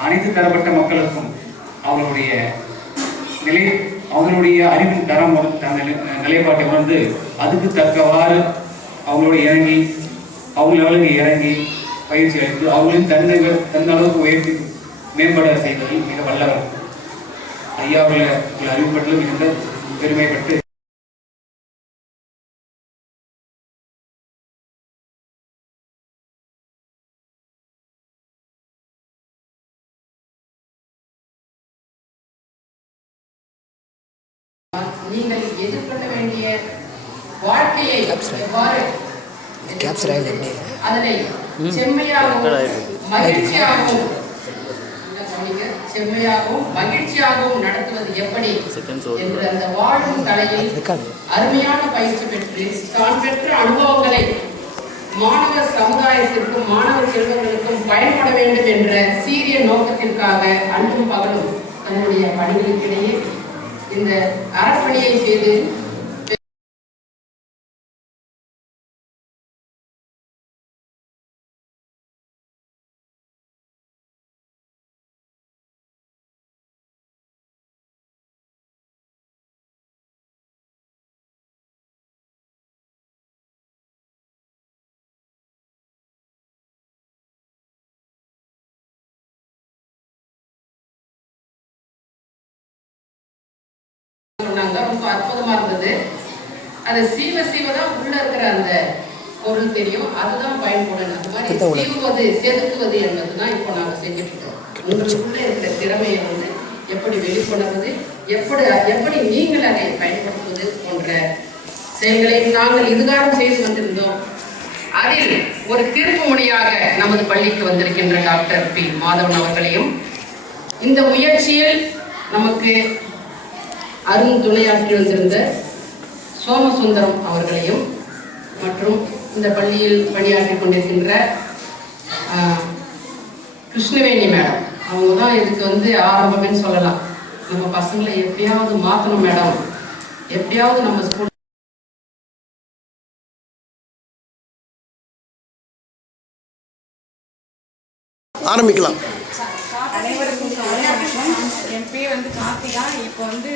அனைத்து தரப்பட்ட மக்களுக்கும் அவர்களுடைய நிலை அவர்களுடைய அறிவின் தரம் நிலை- நிலைப்பாட்டை உணர்ந்து அதுக்கு தக்கவாறு அவங்களோட இறங்கி அவங்க லெவலுக்கு இறங்கி பயிற்சி அளித்து அவங்களையும் தன்னை தன்னளவுக்கு உயர்த்தி மேம்பட செய்வதில் மிக வல்லவர். ஐயா அவர்களை உங்கள் அறிவுப்பட்டு மிகுந்த பெருமைப்பட்டு நீங்கள் எதிர்கொள்ள வேண்டிய வாழ்க்கையை எவ்வாறு கேப்சர் ஆகுது அதனை செம்மையாகவும் மகிழ்ச்சியாகவும் செம்மையாகவும் மகிழ்ச்சியாகவும் நடத்துவது எப்படி என்ற அந்த வாழும் கலையில் அருமையான பயிற்சி பெற்று தான் பெற்ற அனுபவங்களை மாணவ சமுதாயத்திற்கும் மாணவ செல்வங்களுக்கும் பயன்பட வேண்டும் என்ற சீரிய நோக்கத்திற்காக அன்றும் பகலும் தன்னுடைய பணிகளுக்கிடையே இந்த அறப்பணியை செய்து ரொம்ப அற்புதமா இருந்தது. அதை சீவ சீவ தான் உள்ள இருக்கிற அந்த பொருள் தெரியும். அதுதான் பயன்படணும் அந்த மாதிரி சீவுவது செதுக்குவது என்பதுதான் இப்போ நாங்க செஞ்சுட்டு இருக்கோம். உங்களுக்குள்ள இருக்கிற திறமையை வந்து எப்படி வெளிக்கொணர்வது எப்படி எப்படி நீங்கள் அதை பயன்படுத்துவது போன்ற செயல்களை நாங்கள் இதுகாரம் செய்து வந்திருந்தோம். அதில் ஒரு திருப்பு முனையாக நமது பள்ளிக்கு வந்திருக்கின்ற டாக்டர் பி. மாதவன் அவர்களையும் இந்த முயற்சியில் நமக்கு அருண் துணையாற்றி வந்திருந்த சோமசுந்தரம் அவர்களையும் மற்றும் இந்த பள்ளியில் பணியாற்றி கொண்டிருக்கின்ற ஆஹ், கிருஷ்ணவேணி மேடம். அவங்க தான் இதுக்கு வந்து ஆரம்பமே சொல்லலாம். நம்ம பசங்களை எப்படியாவது மாற்றணும் மேடம். எப்படியாவது நம்ம ஸ்கூல் ஆரம்பிக்கலாம். அனைவருக்கும் என் பேர் வந்து கார்த்திகா. இப்போ வந்து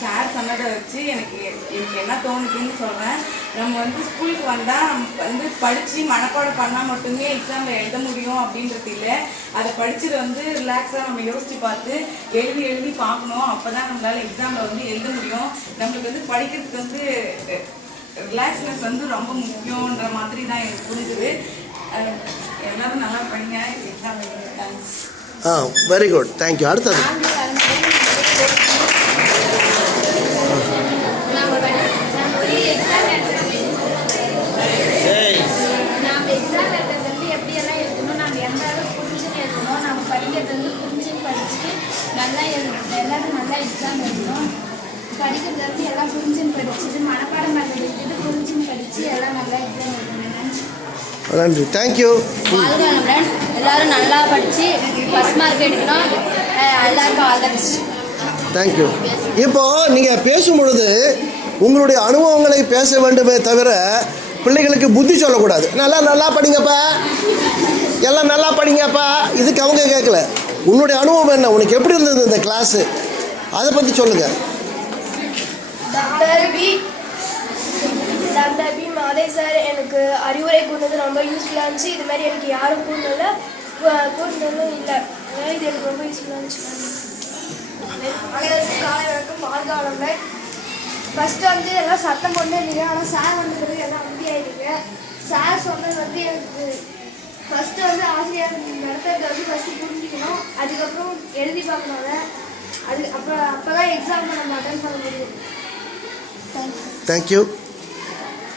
சார் சொன்னதை வச்சு எனக்கு எனக்கு என்ன தோணுதுன்னு சொல்கிறேன் நம்ம வந்து ஸ்கூலுக்கு வந்தால் நம்ம வந்து படித்து மனப்பாடம் பண்ணால் மட்டுமே எக்ஸாமில் எழுத முடியும் அப்படின்றது இல்லை. அதை படிச்சதை வந்து ரிலாக்ஸாக நம்ம யோசித்து பார்த்து எழுதி எழுதி பார்க்கணும். அப்போ தான் நம்மளால் எக்ஸாமில் வந்து எழுத முடியும். நம்மளுக்கு வந்து படிக்கிறதுக்கு வந்து ரிலாக்ஸ்னஸ் வந்து ரொம்ப முக்கியன்ற மாதிரி தான் எனக்கு புரிஞ்சுது. எல்லாரும் நல்லா படிங்க. Exam thanks ah very good thank you அடுத்தது நாம் எக்ஸாம் எழுதுறது வந்து எப்படியெல்லாம் எழுதணும் நம்ம எந்த அளவுக்கு புரிஞ்சுன்னு எழுதணும் நம்ம படிக்கிறது வந்து புரிஞ்சுன்னு படிச்சுட்டு நல்லா எழுதணும் எல்லாரும் நல்லா எக்ஸாம் எழுதணும் படிக்கிறது வந்து எல்லாம் புரிஞ்சுன்னு படிச்சுட்டு மனப்பாடம் பண்ணுறது விட்டுட்டு புரிஞ்சுன்னு படித்து எல்லாம் நல்லா எக்ஸாம் எழுதணும் நன்றி நன்றி. தேங்க்யூ எல்லாரும் நல்லா படித்து ஃபஸ்ட் மார்க் எடுக்கணும். அஹ் எல்லாருக்கும் ஆல் த பெஸ்ட் தேங்க்யூ இப்போ நீங்கள் பேசும் பொழுது உங்களுடைய அனுபவங்களை பேச வேண்டுமே தவிர பிள்ளைகளுக்கு புத்தி சொல்லக்கூடாது. நல்லா நல்லா படிங்கப்பா. எல்லாம் நல்லா படிங்கப்பா. இதுக்கு அவங்க கேட்கல. உன்னுடைய அனுபவம் என்ன? உனக்கு எப்படி இருந்தது இந்த கிளாஸு அதை பற்றி சொல்லுங்கள் டாக்டர் பி மாதே சார் எனக்கு அறிவுரை கூறினது ரொம்ப யூஸ்ஃபுல்லாக இருந்துச்சு. இது மாதிரி எனக்கு யாரும் கூறினதில்ல கூறினதும் இல்லை. அதனால் இது எனக்கு ரொம்ப யூஸ்ஃபுல்லாக இருந்துச்சு. அனைவருக்கும் காலை வணக்கம். வளமுடன் ஃபஸ்ட்டு வந்து எல்லாம் சத்தம் கொண்டு இருந்தீங்க. ஆனால் சார் வந்த பிறகு எல்லாம் அமைதியாயிட்டீங்க சார் சொன்னது வந்து எனக்கு ஃபஸ்ட்டு வந்து ஆசிரியர் நடத்துறது வந்து ஃபஸ்ட்டு புரிஞ்சுக்கணும். அதுக்கப்புறம் எழுதி பார்க்கணும் அதை. அது அப்புறம் அப்போ தான் எக்ஸாம் நம்ம அட்டன் பண்ண முடியும். தேங்க்யூ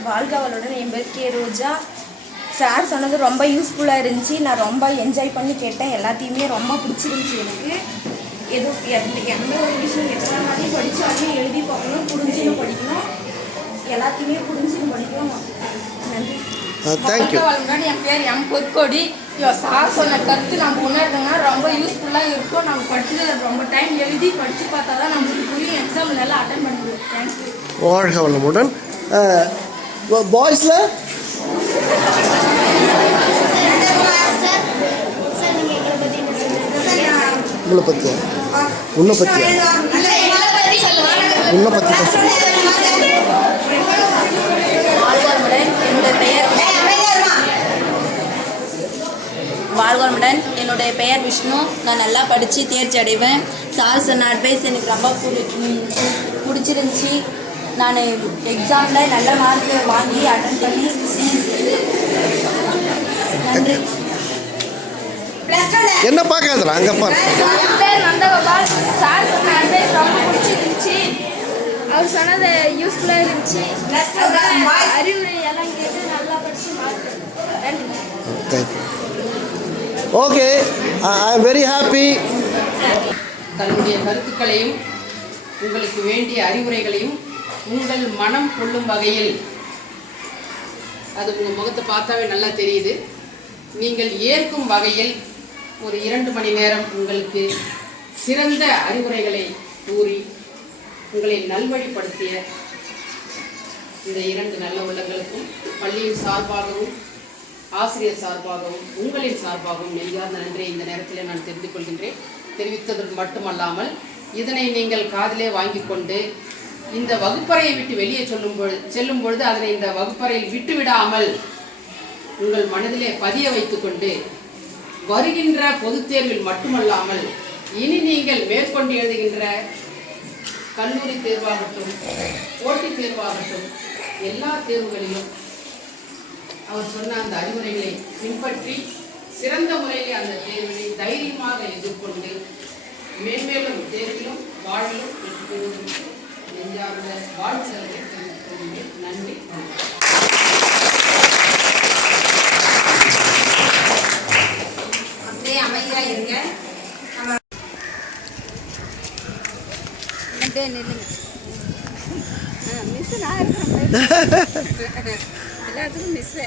வாழ்க என் பேர் கே ரோஜா. சார் சொன்னது ரொம்ப யூஸ்ஃபுல்லாக இருந்துச்சு. நான் ரொம்ப என்ஜாய் பண்ணி கேட்டேன். எல்லாத்தையுமே ரொம்ப பிடிச்சிருந்துச்சி எனக்கு. எது எந்த எந்த ஒரு விஷயம் எத்தனை மாதிரி படித்தாலும் எழுதி பார்க்கணும் புரிஞ்சுன்னு படிக்கணும். எல்லாத்தையுமே புரிஞ்சுன்னு படிக்கணும். நன்றி. தேங்க்யூ என் பேர் எம் பொற்கொடி. சார் சொன்ன கருத்து நம்ம உணர்ந்தோம்னா ரொம்ப யூஸ்ஃபுல்லாக இருக்கும். நம்ம படிச்சது ரொம்ப டைம் எழுதி படித்து பார்த்தா தான் நம்மளுக்கு புரியும் எக்ஸாம் நல்லா அட்டன் பண்ண முடியும். தேங்க்யூ வாழ்க வளமுடன். பாய்ஸில் சார் சார் நீங்கள் எங்களை பற்றி என்ன சொல்லுங்கள் உங்களை பற்றியா உன்னை பற்றியா உன்னை பற்றி தான் வாழ்வாழ்முடன் என்னுடைய பெயர் வாழ்வாழ்முடன் என்னுடைய பெயர் விஷ்ணு. நான் நல்லா படித்து தேர்ச்சி அடைவேன். சார் சொன்ன அட்வைஸ் எனக்கு ரொம்ப பிடி பிடிச்சிருந்துச்சி. நான் எக்ஸாமில் நல்ல மார்க் வாங்கி அட்டன் பண்ணி நன்றி. என்ன பார்க்காதடா அங்கே பாரு. பேர் நந்தகோபால் சார் சொன்ன அட்வைஸ் ரொம்ப பிடிச்சிருந்துச்சு. அவர் சொன்னது யூஸ்ஃபுல்லாக இருந்துச்சு. அறிவுரை எல்லாம் கேட்டு நல்லா படிச்சு மார்க் நன்றி. Okay I am very happy தன்னுடைய கருத்துக்களையும் உங்களுக்கு வேண்டிய அறிவுரைகளையும் உங்கள் மனம் கொள்ளும் வகையில். அது உங்கள் முகத்தை பார்த்தாவே நல்லா தெரியுது. நீங்கள் ஏற்கும் வகையில் ஒரு இரண்டு மணி நேரம் உங்களுக்கு சிறந்த அறிவுரைகளை கூறி உங்களை நல்வழிப்படுத்திய இந்த இரண்டு நல்ல உள்ளங்களுக்கும் பள்ளியின் சார்பாகவும் ஆசிரியர் சார்பாகவும் உங்களின் சார்பாகவும் நெஞ்சார்ந்த நன்றியை இந்த நேரத்தில் நான் தெரிந்து கொள்கின்றேன். தெரிவித்ததற்கு மட்டுமல்லாமல் இதனை நீங்கள் காதிலே வாங்கிக் கொண்டு இந்த வகுப்பறையை விட்டு வெளியே சொல்லும் பொழுது செல்லும் பொழுது அதனை இந்த வகுப்பறையில் விட்டுவிடாமல் உங்கள் மனதிலே பதிய வைத்துக்கொண்டு வருகின்ற பொதுத் தேர்வில் மட்டுமல்லாமல் இனி நீங்கள் மேற்கொண்டு எழுதுகின்ற கல்லூரி தேர்வாகட்டும் போட்டித் தேர்வாகட்டும் எல்லா தேர்வுகளிலும் அவர் சொன்ன அந்த அறிவுரைகளை பின்பற்றி சிறந்த முறையிலே அந்த தேர்வினை தைரியமாக எதிர்கொண்டு மேன்மேலும் தேர்விலும் வாழ்விலும் வெற்றி பெறுவதற்கு நெஞ்சார்ந்த தெரிவித்துக் நன்றி. அப்படியே அமைதியா இருங்க. அப்படியே நில்லுங்க. மிஸ் நான் இருக்கிறேன். எல்லாத்துக்கும் மிஸ்ஸு